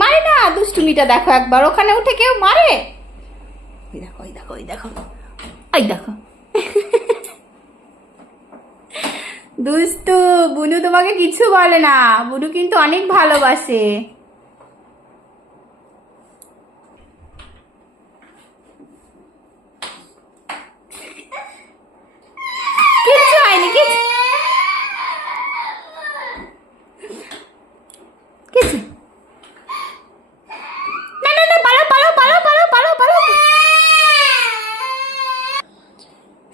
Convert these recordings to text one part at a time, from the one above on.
মারে না, দুষ্টুমিটা দেখো একবার, ওখানে উঠে কেউ মারে? ওই দেখো ওই দেখো ওই দেখো ওই দেখো দুষ্টু বুনু তোমাকে কিছু বলে না, বুনু কিন্তু অনেক ভালোবাসে। কিচ্ছু হয়নি, কিছু কিছু না না না, পালাও পালাও পালাও পালাও পালাও পালাও।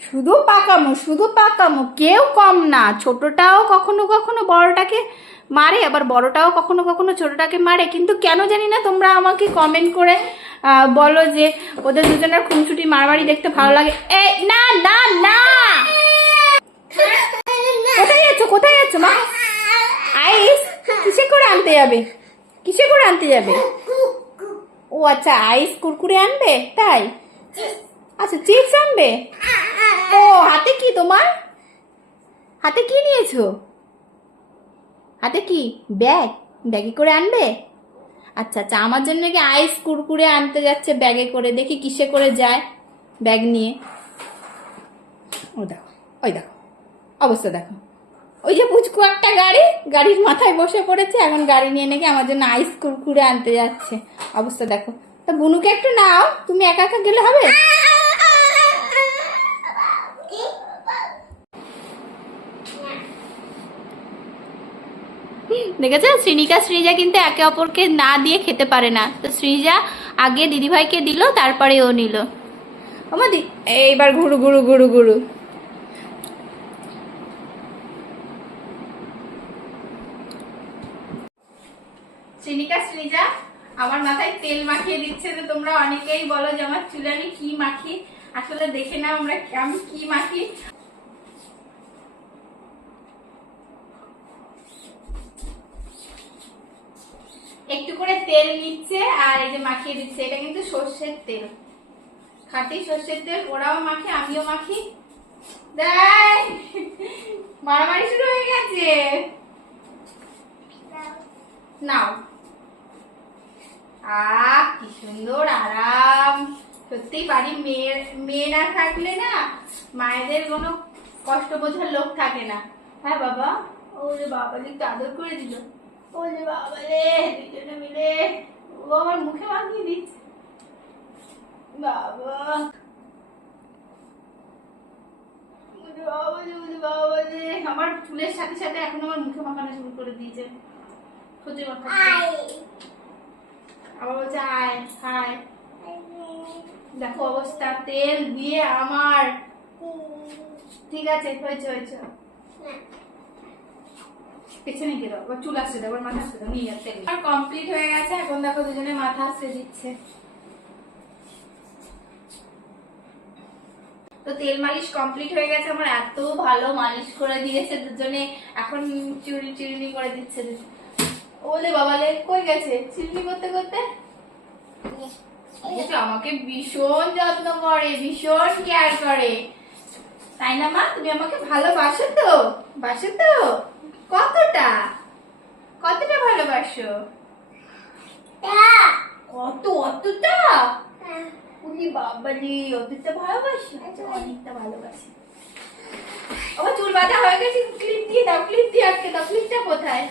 শুধু পাকামো, শুধু পাকামো, কেউ কম না। ছোটটাও কখনো কখনো বড়টাকে মারে, আবার বড়টাও কখনো কখনো ছোটটাকে মারে। কিন্তু কেন জানি না তোমরা আমাকে কমেন্ট করে বলো যে ওদের দুজনের খুনসুটি মারামারি দেখতে ভালো লাগে। এই না না না, কোথায় যাচ্ছ, কোথায় যাচ্ছ মা? আইস কিসে করে আনতে যাবে, কিসে করে আনতে যাবে? ও আচ্ছা, আইস কুরকুরে আনবে তাই? আচ্ছা, চিপস আনবে। ও হাতে কি তোমার, হাতে কি নিয়েছো? হাতে কি ব্যাগ, ব্যাগে করে আনবে? আচ্ছা আচ্ছা, আমার জন্য কি আইস কুরকুরে আনতে যাচ্ছে ব্যাগে করে, দেখি কিসে করে যায় ব্যাগ নিয়ে। ও দেখো, ওই দেখো অবস্থা দেখো, ওই যে পুচকু একটা গাড়ি, গাড়ির মাথায় বসে পড়েছে, এখন গাড়ি নিয়ে নাকি আমার জন্য আইস কুরকুরে আনতে যাচ্ছে। অবস্থা দেখো। তা বুনুকে একটু নাও, তুমি একা একা গেলে হবে? দেখেছো, শ্রীনিকা সৃজা কিন্তু একে অপরকে না দিয়ে খেতে পারে না। তো সৃজা আগে দিদিভাইকে দিল, তারপরে ও নিল। আমাদি এইবার ঘুরু ঘুরু ঘুরু ঘুরু। শ্রীনিকা সৃজা আমার মাথায় তেল মাখিয়ে দিচ্ছে। তো তোমরা অনেকেই বলো যে আমার চুলে আমি কি মাখি, আসলে দেখে নাও আমরা আমি কি মাখি। একটু করে তেল নিচ্ছে আর এই যে মাখিয়ে দিচ্ছে। এটা কিন্তু সর্ষের তেল, খাঁটি সর্ষের তেল। ওরাও মাখে, আমিও মাখি। দেখ মারামারি শুরু হয়ে গেছে। নাও। কি সুন্দর আরাম। সত্যি বাড়ি মেয়ে না থাকলে না, মায়েদের কোনো কষ্ট বোঝার লোক থাকে না। হ্যাঁ বাবা, ও যে বাবা যে আদর করে দিল, ও যে বাবা রে, দুজনে মিলে ও আমার মুখে মাখিয়ে দিচ্ছে। বাবা আমার চুলের সাথে সাথে এখন আমার মুখে মাখানো শুরু করে দিয়েছে। সত্যি কথা, আবার বলছে আয় খায়। দেখো অবস্থা, তেল দিয়ে আমার। ঠিক আছে, হয়েছে হয়েছে। পেছনে গেল, আবার চুল আসছে, আবার মাথা আসছে, নিয়ে যাচ্ছে। আর কমপ্লিট হয়ে গেছে। এখন দেখো দুজনে মাথা আসতে দিচ্ছে। তো তেল মালিশ কমপ্লিট হয়ে গেছে আমার, এত ভালো মালিশ করে দিয়েছে দুজনে। এখন চুরি চিরুনি করে দিচ্ছে। ওলে বাবালে কই গেছে চিরুনি করতে করতে। আমাকে ভীষণ যত্ন করে, ভীষণ কেয়ার করে, তাই না মা? তুমি আমাকে ভালোবাসো তো? বাসো তো? কতটা কতটা ভালোবাসো? কত? অতটা? উনি বাবালি অতটা ভালোবাসি? অনেকটা ভালোবাসি। আমার চুল বাঁধা হয়ে গেছে, ক্লিপ দিয়ে দাও, ক্লিপ দিয়ে আটকে দাও। ক্লিপটা কোথায়?